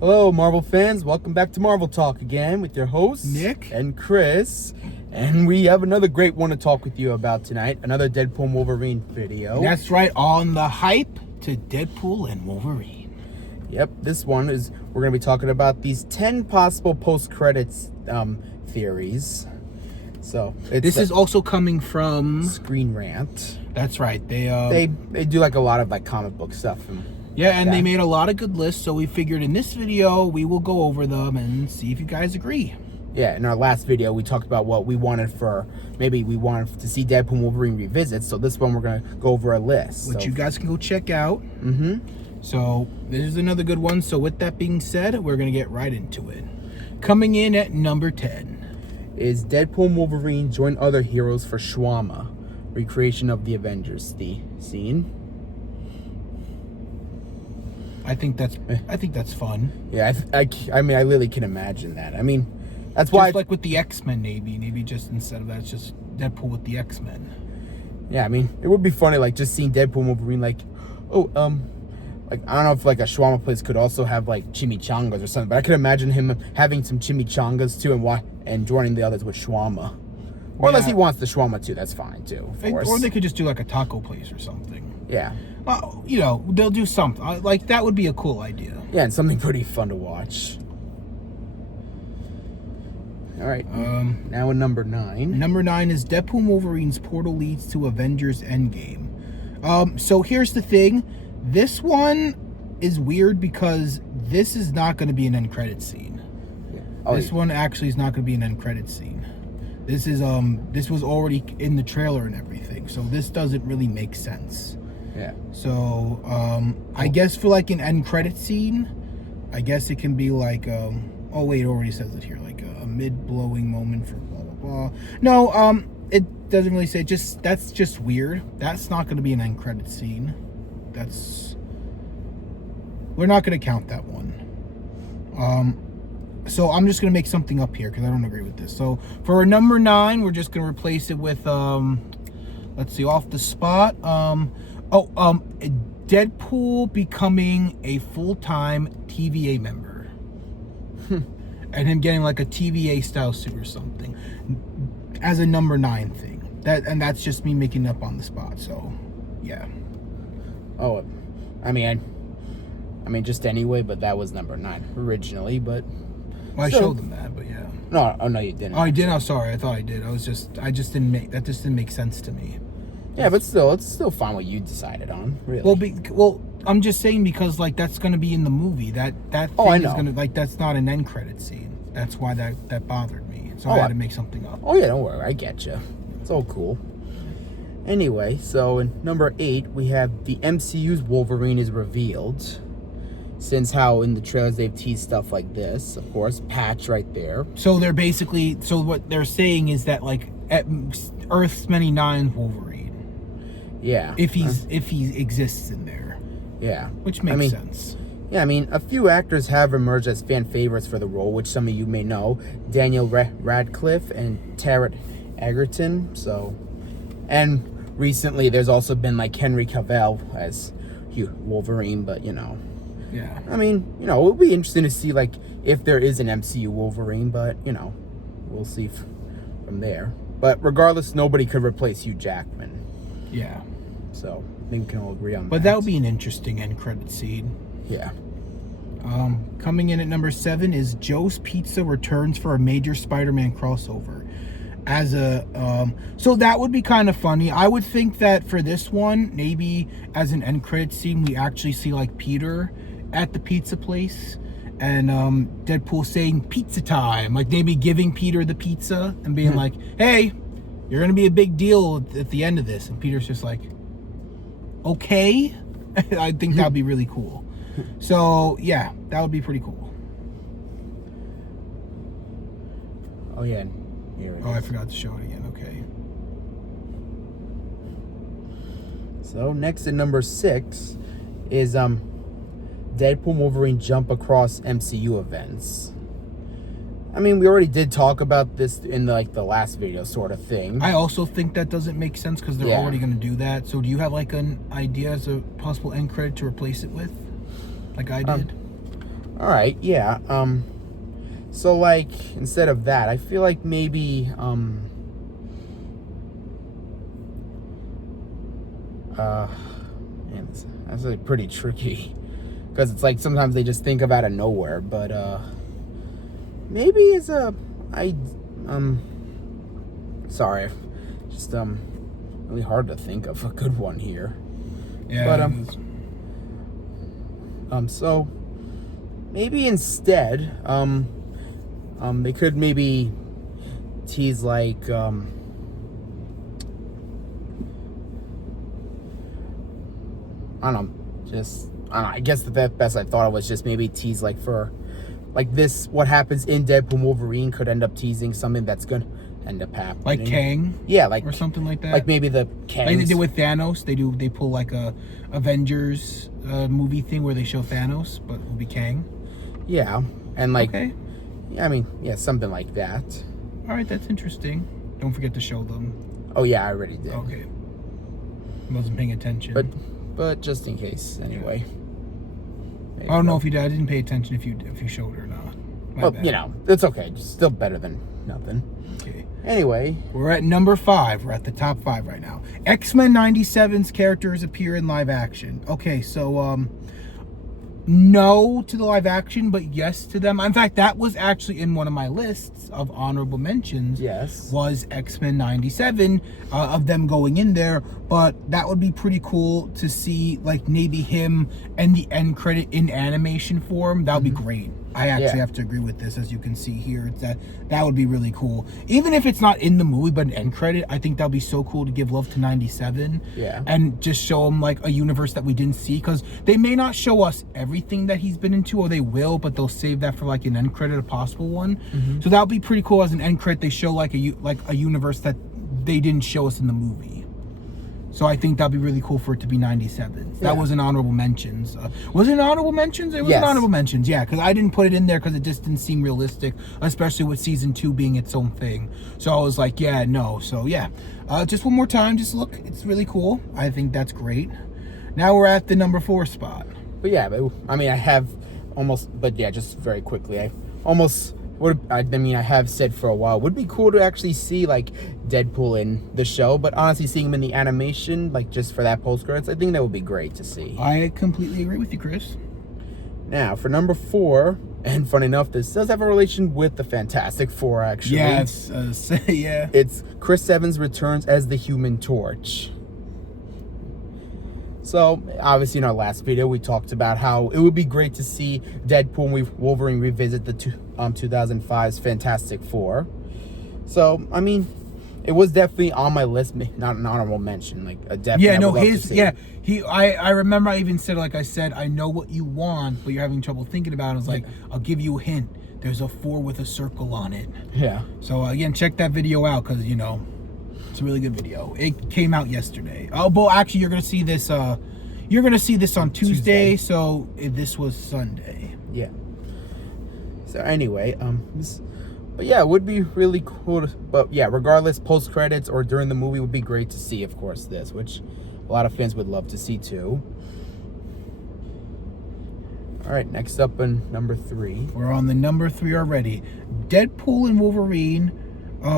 Hello, Marvel fans. Welcome back to Marvel Talk again with your hosts, Nick and Chris. And we have another great one to talk with you about tonight. Another Deadpool Wolverine video. That's right, on the hype to Deadpool and Wolverine. Yep, this one is, we're going to be talking about these 10 possible post-credits theories. So, this is also coming from Screen Rant. That's right. They do like a lot of like comic book stuff. They made a lot of good lists, so we figured in this video we will go over them and see if you guys agree. Yeah, in our last video we talked about what we wanted maybe we wanted to see Deadpool and Wolverine revisit, so this one we're going to go over a list. Which you guys can go check out. So this is another good one. So with that being said, we're going to get right into it. Coming in at number 10. Is Deadpool and Wolverine join other heroes for Shawarma, recreation of the Avengers scene. I think that's fun. Yeah, I mean, I really can imagine that. I mean, that's just why... like with the X-Men, maybe just instead of that, it's just Deadpool with the X-Men. Yeah, I mean, it would be funny, like, just seeing Deadpool and Wolverine, like, like, I don't know if, like, a shawarma place could also have, like, chimichangas or something, but I could imagine him having some chimichangas, too, and joining the others with shawarma. Or unless he wants the shawarma, too, that's fine, too, of course. Or they could just do, like, a taco place or something. Yeah. They'll do something. Like, that would be a cool idea. Yeah, and something pretty fun to watch. All right, now in number 9. Number 9 is Deadpool and Wolverine's portal leads to Avengers Endgame. So here's the thing. This one is weird because this is not going to be an end credit scene. Yeah. This one actually is not going to be an end credit scene. This is this was already in the trailer and everything, so this doesn't really make sense. Yeah. So I guess for like an end credit scene, I guess it can be like oh wait, it already says it here, like a mid-blowing moment for blah blah blah. No, it doesn't really say. That's just weird. That's not going to be an end credit scene. We're not going to count that one. So I'm just going to make something up here because I don't agree with this. So for number 9, we're just going to replace it with let's see, off the spot. Deadpool becoming a full-time TVA member. And him getting like a TVA style suit or something as a number 9 thing. That's just me making it up on the spot. So yeah. Oh, I mean just anyway, but that was number 9 originally, but well, I showed them that, but yeah. No, oh no, you didn't. Oh, I did. Oh, sorry, I thought I did. I just didn't make sense to me. Yeah, but still, it's still fine what you decided on, really. Well, I'm just saying because like that's gonna be in the movie. That thing is gonna, like, that's not an end credit scene. That's why that bothered me. So I had to make something up. Oh yeah, don't worry, I get you. It's all cool. Anyway, so in number 8 we have the MCU's Wolverine is revealed. Since how in the trailers they've teased stuff like this, of course, patch right there. So they're basically, what they're saying is that like at Earth's Many Nines Wolverine. Yeah. If he exists in there. Yeah. Which makes sense. Yeah, I mean, a few actors have emerged as fan favorites for the role, which some of you may know. Daniel Radcliffe and Taron Egerton. So, and recently there's also been like Henry Cavill as Wolverine, but yeah. I mean, it'll be interesting to see, like, if there is an MCU Wolverine, but, we'll see from there. But regardless, nobody could replace Hugh Jackman. Yeah. So, I think we can all agree on that. But that would be an interesting end credit scene. Yeah. Coming in at number 7 is Joe's Pizza returns for a major Spider-Man crossover. So that would be kind of funny. I would think that for this one, maybe as an end credit scene, we actually see like Peter at the pizza place and Deadpool saying pizza time, like maybe giving Peter the pizza and being like, hey, you're gonna be a big deal at the end of this, and Peter's just like, okay. I think that'd be really cool. So yeah, that would be pretty cool. Oh yeah, here it is. I forgot to show it again. Okay. So next at number 6 is Deadpool and Wolverine jump across MCU events. I mean, we already did talk about this in the last video sort of thing. I also think that doesn't make sense because they're already going to do that. So do you have like an idea as a possible end credit to replace it with? Like I did? All right, yeah. So like instead of that, I feel like maybe man, that's like pretty tricky because it's like sometimes they just think of out of nowhere, but maybe it's sorry, just really hard to think of a good one here. Yeah. But so maybe instead they could maybe tease like I don't know, just I don't know, I guess the best I thought of was just maybe tease like for like this what happens in Deadpool Wolverine could end up teasing something that's gonna end up happening. Like Kang? Yeah, like or something like that. Like maybe the Kang. Like they did with Thanos. They pull like a Avengers movie thing where they show Thanos, but it'll be Kang. Yeah. And like okay. Yeah, I mean, yeah, something like that. Alright, that's interesting. Don't forget to show them. Oh yeah, I already did. Okay. Wasn't paying attention. But just in case, anyway. I don't know if you did. I didn't pay attention if you showed it or not. Well, you know, it's okay. It's still better than nothing. Okay. Anyway. We're at number 5. We're at the top 5 right now. X-Men 97's characters appear in live action. Okay, so, no to the live action, but yes to them. In fact, that was actually in one of my lists of honorable mentions. Yes. Was X-Men 97 of them going in there, but that would be pretty cool to see, like maybe him and the end credit in animation form. That would be great. I actually have to agree with this, as you can see here. That would be really cool. Even if it's not in the movie, but an end credit, I think that would be so cool to give love to 97. Yeah. And just show him like a universe that we didn't see, because they may not show us everything that he's been into, or they will, but they'll save that for like an end credit, a possible one. So that would be pretty cool as an end credit. They show like a universe that they didn't show us in the movie. So I think that'd be really cool for it to be 97. That was an honorable mentions. Was it an honorable mentions? It was an honorable mentions, yeah, because I didn't put it in there because it just didn't seem realistic, especially with season 2 being its own thing. So I was like, yeah, no. So yeah, just one more time, just look. It's really cool. I think that's great. Now we're at the number 4 spot. But yeah, I mean, I have almost, but yeah, just very quickly, I almost I have said for a while, would be cool to actually see like Deadpool in the show, but honestly seeing him in the animation, like just for that post credits, I think that would be great to see. I completely agree with you, Chris. Now for number 4, and funny enough, this does have a relation with the Fantastic Four actually. Yes, yeah. It's Chris Evans returns as the Human Torch. So, obviously in our last video, we talked about how it would be great to see Deadpool and Wolverine revisit the 2005's Fantastic Four. So, I mean, it was definitely on my list, not an honorable mention, like a definite. Yeah, no, I remember I even said, like I said, I know what you want, but you're having trouble thinking about it. I was like, I'll give you a hint. There's a 4 with a circle on it. Yeah. So, again, check that video out, because, you know, it's a really good video. It came out yesterday. Oh, well, actually, you're gonna see this. You're gonna see this on Tuesday. So this was Sunday. Yeah. So anyway, but yeah, it would be really cool. But yeah, regardless, post credits or during the movie would be great to see. Of course, this, which a lot of fans would love to see too. All right, next up on number 3. We're on the number 3 already. Deadpool and Wolverine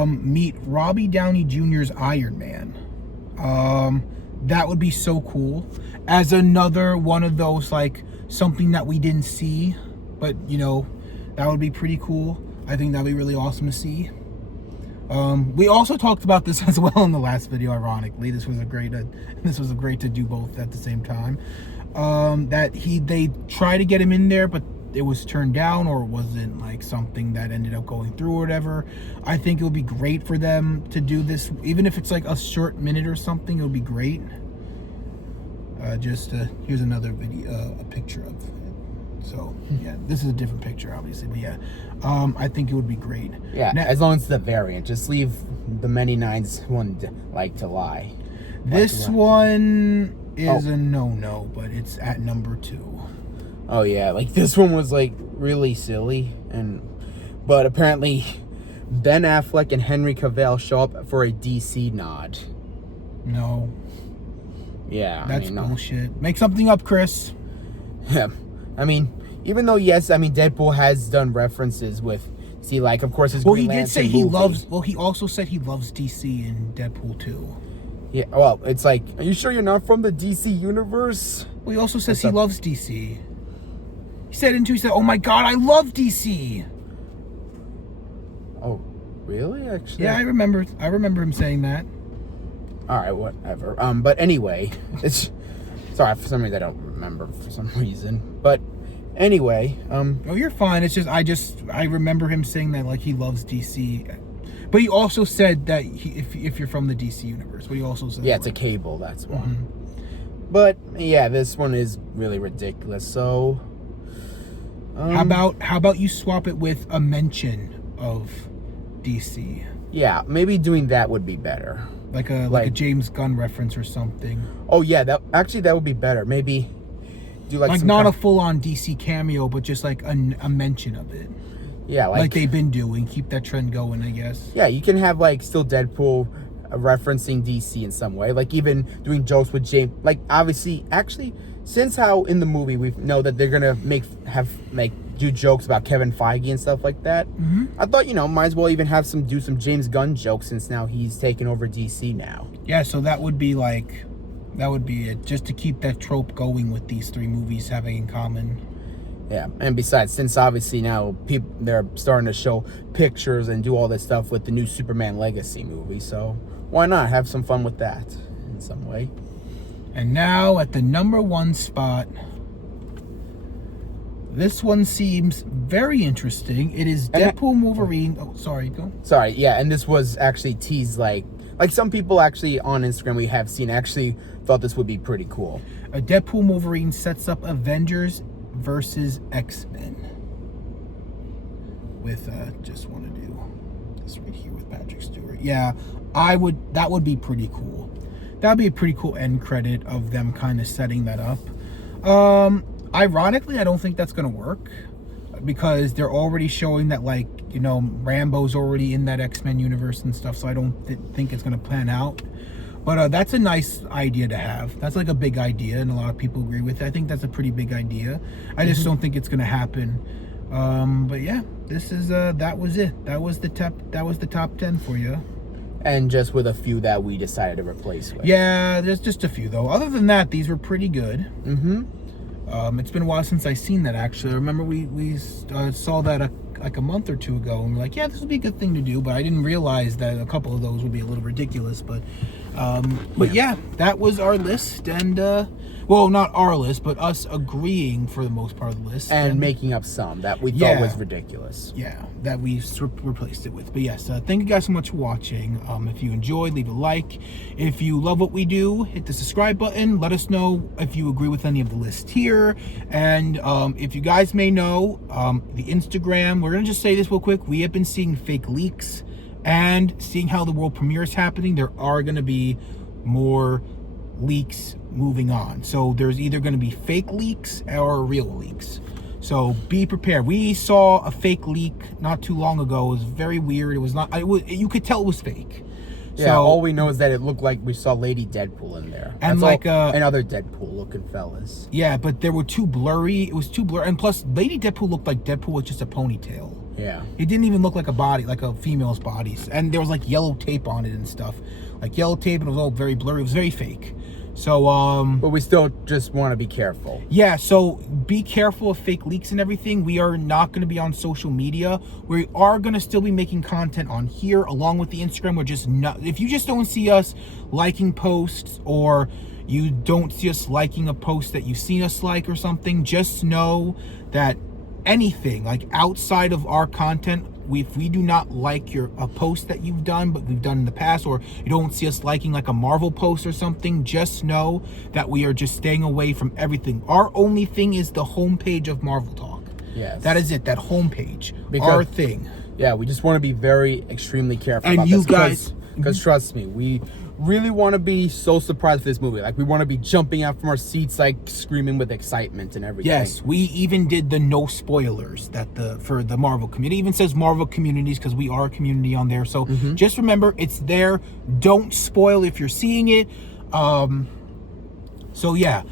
meet Robbie Downey Jr.'s Iron Man. That would be so cool. As another one of those, like, something that we didn't see, but, you know, that would be pretty cool. I think that'd be really awesome to see. We also talked about this as well in the last video, ironically. This was a great to do both at the same time. They tried to get him in there, but it was turned down, or it wasn't like something that ended up going through or whatever. I think it would be great for them to do this, even if it's like a short minute or something. It would be great. Here's another video, a picture of it. So yeah, this is a different picture, obviously, but yeah, I think it would be great. Yeah, now, as long as it's the variant, just leave the many nines one like to lie. This one is a no, but it's at number 2. Oh yeah, like this one was like really silly, but apparently Ben Affleck and Henry Cavill show up for a DC nod. No. Yeah, that's bullshit. Make something up, Chris. Yeah, I mean, Even though, yes, I mean, Deadpool has done references with, see, like, of course, his Well, Green he did say Lantern he movie. loves. Well, he also said he loves DC in Deadpool 2. Yeah, well, it's like, are you sure you're not from the DC universe? Well, he also says he loves DC. He said in 2, he said, "Oh my God, I love DC." Oh, really? Actually, Yeah, I remember him saying that. All right, whatever. But anyway, it's sorry for some reason I don't remember for some reason. But anyway, Oh, you're fine. It's just I remember him saying that like he loves DC, but he also said that if you're from the DC universe, but he also said yeah, it's a cable. That's one. But yeah, this one is really ridiculous. So, how about you swap it with a mention of DC, yeah, maybe doing that would be better. like a James Gunn reference or something. Oh yeah, that would be better. Maybe do like some not a full-on DC cameo, but just like a mention of it. Yeah, like they've been doing. Keep that trend going, I guess. Yeah, you can have like still Deadpool referencing DC in some way, like even doing jokes with James. Like obviously, actually, since how in the movie we know that they're gonna do jokes about Kevin Feige and stuff like that. I thought might as well even have do some James Gunn jokes since now he's taken over DC now. Yeah, so that would be it, just to keep that trope going with these 3 movies having in common. Yeah, and besides, since obviously now they're starting to show pictures and do all this stuff with the new Superman Legacy movie, so why not have some fun with that in some way? And now at the number 1 spot, this one seems very interesting. It is Deadpool Wolverine. Oh, sorry, go. Sorry, yeah, and this was actually teased like some people actually on Instagram we have seen actually thought this would be pretty cool. A Deadpool Wolverine sets up Avengers versus X-Men. With just want to do this right here with Patrick Stewart. Yeah, that would be pretty cool. That would be a pretty cool end credit of them kind of setting that up. Ironically, I don't think that's going to work because they're already showing that Rambo's already in that X-Men universe and stuff, so I don't think it's going to plan out. But that's a nice idea to have. That's like a big idea, and a lot of people agree with it. I think that's a pretty big idea. I just don't think it's going to happen. But yeah, this is that was it. That was the top 10 for you. And just with a few that we decided to replace with. Yeah, there's just a few though. Other than that, these were pretty good. It's been a while since I seen that actually. I remember we saw that like a month or 2 ago, and we're like, yeah, this would be a good thing to do. But I didn't realize that a couple of those would be a little ridiculous. But yeah, that was our list, and well, not our list, but us agreeing for the most part of the list and making up some that we thought was ridiculous. Yeah, that we replaced it with. But yes, thank you guys so much for watching. If you enjoyed, leave a like. If you love what we do, hit the subscribe button. Let us know if you agree with any of the list here. And if you guys may know, the Instagram, we're going to just say this real quick. We have been seeing fake leaks and seeing how the world premiere is happening. There are going to be more leaks moving on. So there's either going to be fake leaks or real leaks. So be prepared. We saw a fake leak not too long ago. It was very weird. It was not. You could tell it was fake. Yeah. So, all we know is that it looked like we saw Lady Deadpool in there, and and other Deadpool-looking fellas. Yeah, but they were too blurry. It was too blurry, and plus, Lady Deadpool looked like Deadpool with just a ponytail. Yeah. It didn't even look like a body, like a female's body, and there was like yellow tape on it and stuff, like yellow tape, and it was all very blurry. It was very fake. So, but we still just want to be careful. Yeah, so be careful of fake leaks and everything. We are not going to be on social media. We are going to still be making content on here along with the Instagram. We're just not, if you just don't see us liking posts or you don't see us liking a post that you've seen us like or something, just know that anything like outside of our content, if we do not like a post that you've done, but we've done in the past, or you don't see us liking like a Marvel post or something, just know that we are just staying away from everything. Our only thing is the homepage of Marvel Talk. Yes. That is it, that homepage. Our thing. Yeah, we just want to be very extremely careful and about you this. Guys, because trust me, we really want to be so surprised with this movie. Like, we want to be jumping out from our seats, like screaming with excitement and everything. Yes, we even did the no spoilers for the Marvel community. It even says Marvel communities because we are a community on there. So just remember, it's there. Don't spoil if you're seeing it. So yeah,